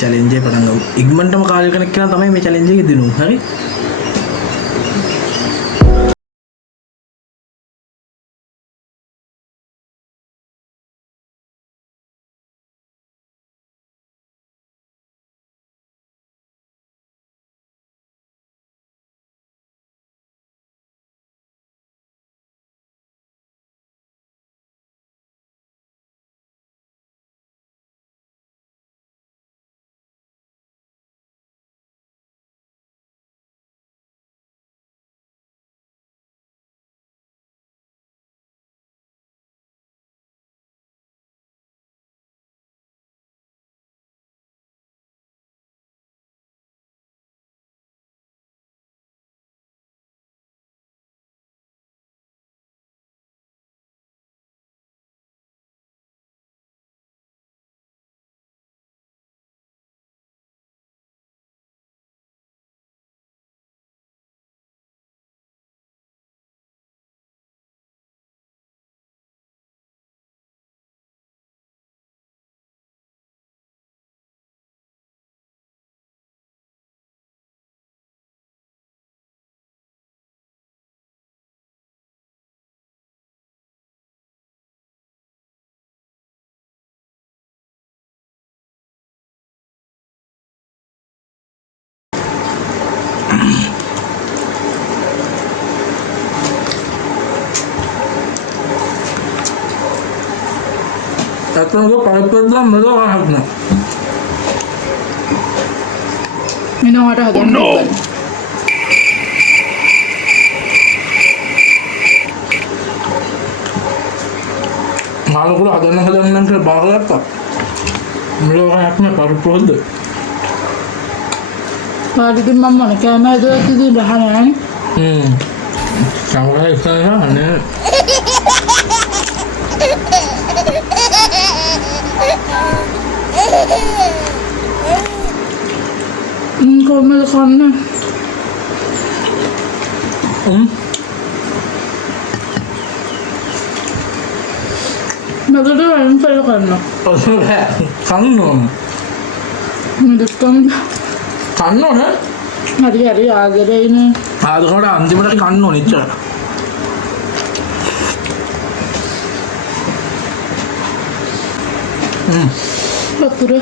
Challenge එක පටන් ගමු. ඉක්මනටම කාලය කනෙක්ට් කරලා තමයි මේ චැලෙන්ජ් එක දිනුම්. හරි? ඇත්තටම පයිප්පෙන් මෙලෝ ගහක් නෑ. මිනවට හදන්න බෑ. මාළුකුල හදන්න කියලා බාගලක්ක. මෙලෝ ගහක් නෑ පරිප්පුවද. පාටිකින් මම මොන කෑම හදුවත් ඉතින් දහනෑනේ. සමහර ඉස්සරහනේ. කොහමද කන්නේ? මගද වයින් පල කරනවා. කන්න ඕන. මෙදස්කම් කන්න ඕන? හරි ආදරේනේ. ආදරේට අන්තිමට කන්න ඕන එච්චර. වතුර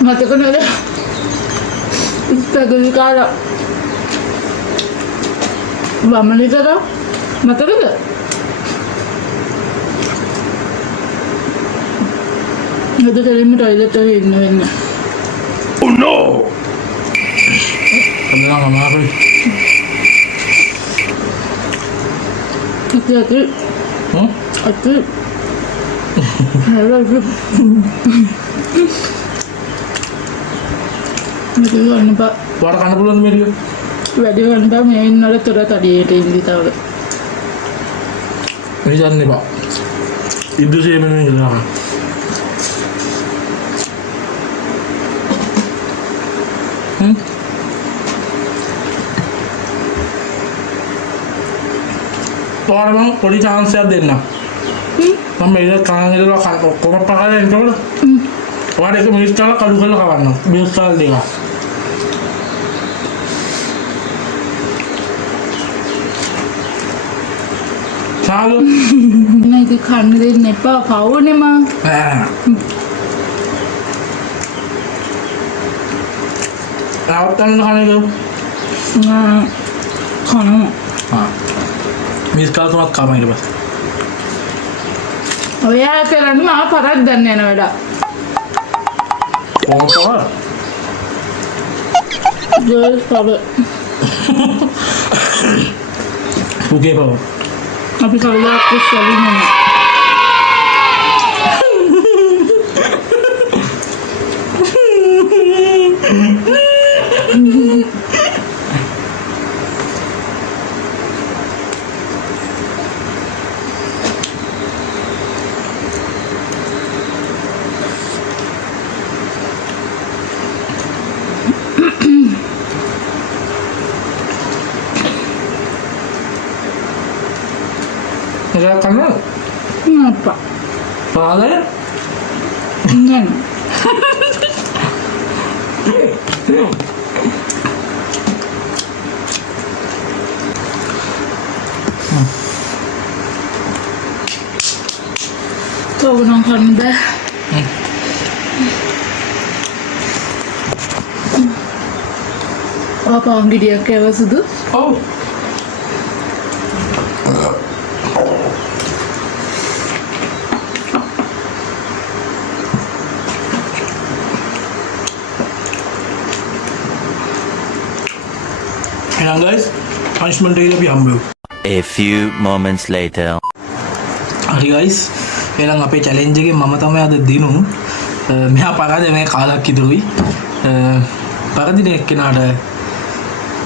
මතක නේද? ඉස්තගලි කාලා වමනිතර මතකද? නේද දෙලින්ම ටොයිලට් එකේ ඉන්න වෙන්නේ. Oh no! කන්නලා අමාරුයි. අත වැඩි ගන්න බා. වාර කන්න පුළුවන් මේක? වැඩි ගන්න බා මේ ඉන්නල තොර තඩියට ඉඳි තව. මේ යන්න බා. ඉද්දසේ මෙන්න ඉඳලා. ඔයාලට මම පොඩි chance එකක් දෙන්නම්. මම මේක කන ඉඳලා කන ඔක්කොම පහල එනකොට ඔයාලට එක මිනිස් කාලක් අඩු කරලා කවන්නම්. මිනිස් කාල දෙක. සාලු නෑ ඉතින් කන්න දෙන්න එපා පවුනේ මං. රවට්ටන්න කන්නේ කන මිනිස් කාල තුනක් කම ඊට පස්සේ. ඔයා කරන්නේ මාව පරක් ගන්න යන වැඩ. කොහොමද? ජෝස් පර. උගේ බව. අපි කවදාවත් ඉස්සෙල්ලා නෑ. Ada kamu? Ngapa? Soalnya Nggak. Tuh nongkrong dah. Apa ang dia kayak sudu? oh. Enak guys, punishment day lebih ambil. A few moments later. හරි guys, එහෙනම් අපේ challenge එකේ මම තමයි අද දිනු. මෙහා පරාද මේ කාලක් ඉදිරියි. පරදින එක්කෙනාට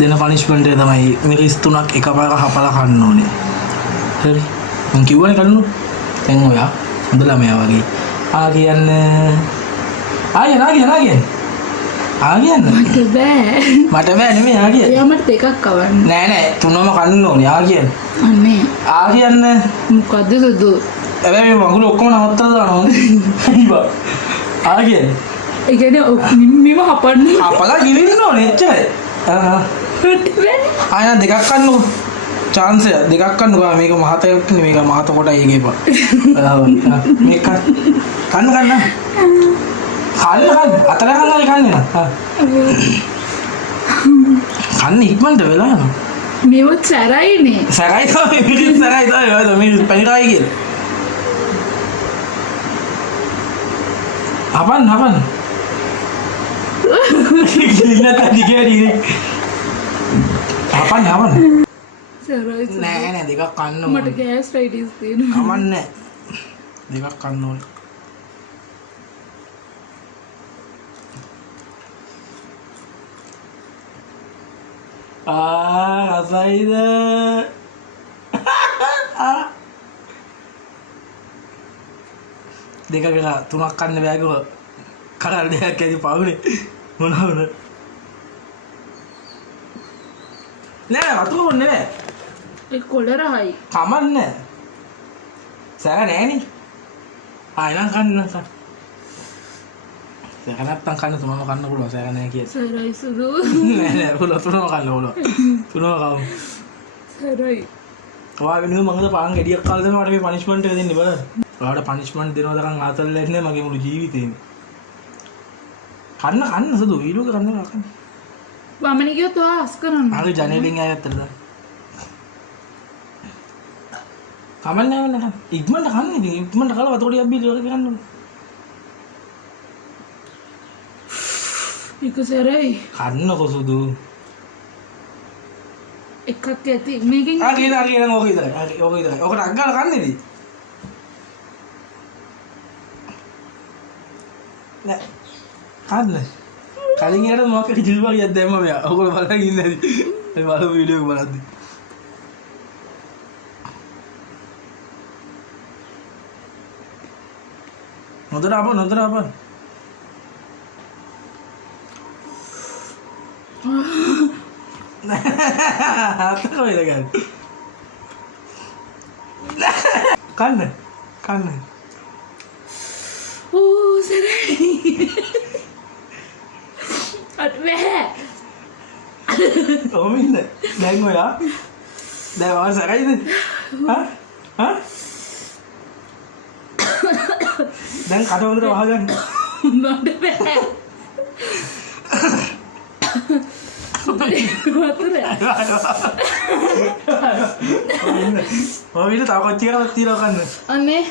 දෙන punishment එක තමයි මිරිස් තුනක් එකපාර හපලා කන්න ඕනේ. හරි. මං කිව්වනේ කන්නු. දැන් ඔයා හොඳ ළමයා වගේ. කියන්න. ආ කියන්න. Mata bෑ. මට බෑ නෙමෙයි කියන්න. එයා මට දෙකක් කවන්න. නෑ තුනම කන්න ඕනේ. කියන්න. අනේ. කියන්න. මොකද්ද සුදු? හැබැයි මේ මගුල ඔක්කොම නවත්තලා දානවා. ඉබා. කියන්න. ඒ කියන්නේ මිම හපන්නේ. අපලා ගිලින්න ඕනේ එච්චරයි. ආයෙත් දෙකක් කන්නකො. chance එක දෙකක් කන්නකො. මේක මහතයක් නේ මේක මහත කොටයි ඒක එපා. මේක කන්න. කන්න අතර කන්නයි කන්නේ නා. කන්න ඉක්මනට වෙලා යනවා. මේවත් සැරයිනේ. සරයි තමයි මිනිස් සරයි තමයි මේ පණිරයි කියන. අපන් ගිලින්න තදිකේදී අපන් සැරයි. නෑ දෙකක් කන්න මට ගෑස් රයිටිස් තියෙනවා. කමන්නේ දෙකක් කන්න ඕනේ. රසයිද දෙක වෙලා තුනක් කන්න බෑගව කරල් දෙයක් ඇති පවුනේ මොනවද නෑ වතුර බොන්නේ නෑ ඒ කොලරහයි. කමන්නේ සැර නෑනේ ආයෙනම් කන්න සැර නැත්තම් කන්න තුනම කන්න පුළුවන් සැර නෑ කිය. සැරයි සුදු. නෑ පුළුවන් තුනම කන්න පුළුවන් තුනම කමු. සැරයි. ඔයා වෙනුවෙන් මම පාන් ගෙඩියක් කාලා දෙනවා මට මේ පනිෂ්මන්ට් එක දෙන්න බලන්න. ඔයාලට පනිෂ්මන්ට් දෙනවා තරම් ආතල් නැහැ මගේ මුළු ජීවිතේම. කන්න සුදු වීඩියෝ එක කන්න. වමන ගියොත් ඔයා අස් කරන්න. ආගේ ජනේලින් ආයත්තට දාන්න. කමන්නේ නැහැ ඉක්මනට කන්න ඉතින් ඉක්මනට කලා වතෝඩියක් බීලා වගේ කන්න ඕනේ. ඒක සැරයි. කන්නකො සුදු. එකක් ඇති මේකෙන් කියන ඕක විතරයි. ඕක විතරයි. ඕකට අග්ගාලා කන්නේදී. නෑ. කන්න. කලින් එකට මොකක් හරි ජිල්බාරියක් දැම්ම මෙයා. ඔයගොල්ලෝ බලන් ඉන්නේ නැති. මේ බලමු වීඩියෝ එක බලද්දි. නොදර අප අත කොහෙද ගන්නේ කන්න ඕ සරයි අට බැහැ ඔමින්ද දැන් ඔයා දැවා සැකයිද දැන් කටවලට වහගන්න මට බැහැ වතුර ඔමින්ද තව කොච්චිකක් තියලා කන්න අනේ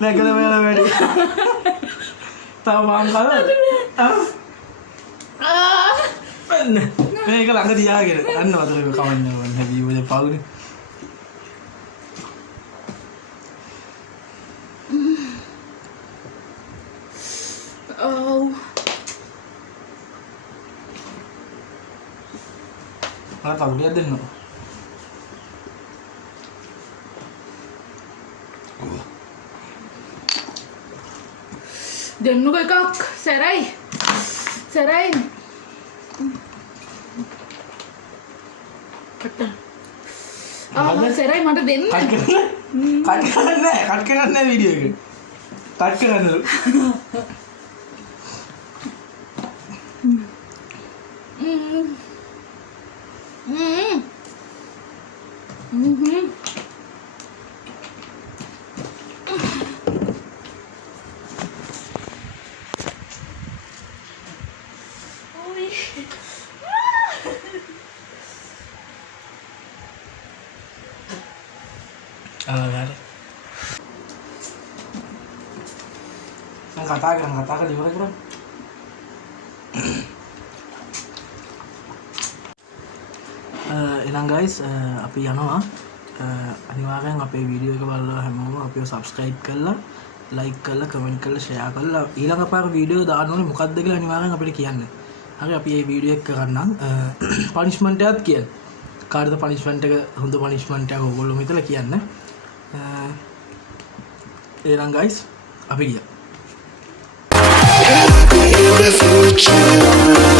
නැගල වෙලා වැඩි තව මං කල මේක ළඟ තියාගෙන අන්න වතුර කවන්න ඕන ජීවිතේ පවුනේ ඔව් මට තවුලියක් දෙන්න දෙන්නක එකක් සැරයි සැරයි සැරයි මට දෙන්න කට් කරන්න වීඩියෝ එක කට් කරන්නලු kata iwara kurang එනම් ගයිස් අපි යනවා අනිවාර්යෙන් අපේ වීඩියෝ එක බලලා හැමෝම අපිව සබ්ස්ක්‍රයිබ් කරලා ලයික් කරලා කමෙන්ට් කරලා ෂෙයා කරලා ඊළඟ පාර වීඩියෝ දාන්න ඕනේ මොකක්ද කියලා අනිවාර්යෙන් අපිට කියන්න. හරි අපි මේ වීඩියෝ එක කරන්නම් පනිෂ්මන්ට් එකක් කියන්න. කාටද පනිෂ්මන්ට් එක හොඳ පනිෂ්මන්ට් එකක් ඔයගොල්ලෝ හිතලා කියන්න. එනම් ගයිස් අපි ගියා. Beautiful child.